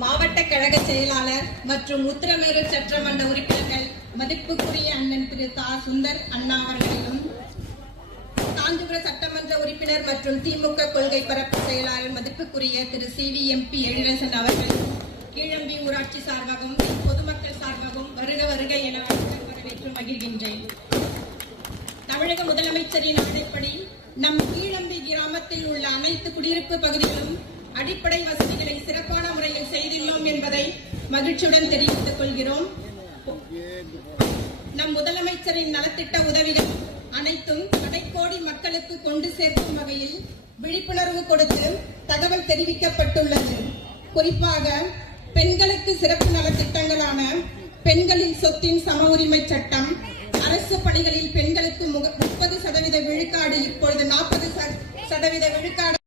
மாவட்ட கழக செயலாளர் மற்றும் உத்திரமேரூர் சட்டமன்ற உறுப்பினர்கள் மதிப்புக்குரிய அண்ணன் திரு தா சுந்தர் அண்ணா அவர்களையும், காஞ்சிபுரம் சட்டமன்ற உறுப்பினர் மற்றும் திமுக கொள்கை பரப்பு செயலாளர் மதிப்புக்குரிய திரு CVMP எழிலரசன் அவர்கள் கீழம்பி ஊராட்சி சார்பாகவும் பொதுமக்கள் சார்பாகவும் வருக வருக என வரவேற்று மகிழ்கின்றேன். தமிழக முதலமைச்சரின் ஆணைப்படி நம் கீழம்பி கிராமத்தில் உள்ள அனைத்து குடியிருப்பு பகுதிகளும் அடிப்படை வசதிகளை சிறப்பான முறையில் செய்துள்ளோம் என்பதை மகிழ்ச்சியுடன் தெரிவித்துக் கொள்கிறோம். நம் முதலமைச்சரின் நலத்திட்ட உதவிகள் அனைத்தும் கடைக்கோடி மக்களுக்கு கொண்டு சேர்க்கும் வகையில் விழிப்புணர்வு கொடுத்து தகவல் தெரிவிக்கப்பட்டுள்ளது. குறிப்பாக பெண்களுக்கு சிறப்பு நலத்திட்டங்களான பெண்களின் சொத்தின் சம உரிமை சட்டம், அரசு பணிகளில் பெண்களுக்கு 30% விழுக்காடு இப்பொழுது 40% விழுக்காடு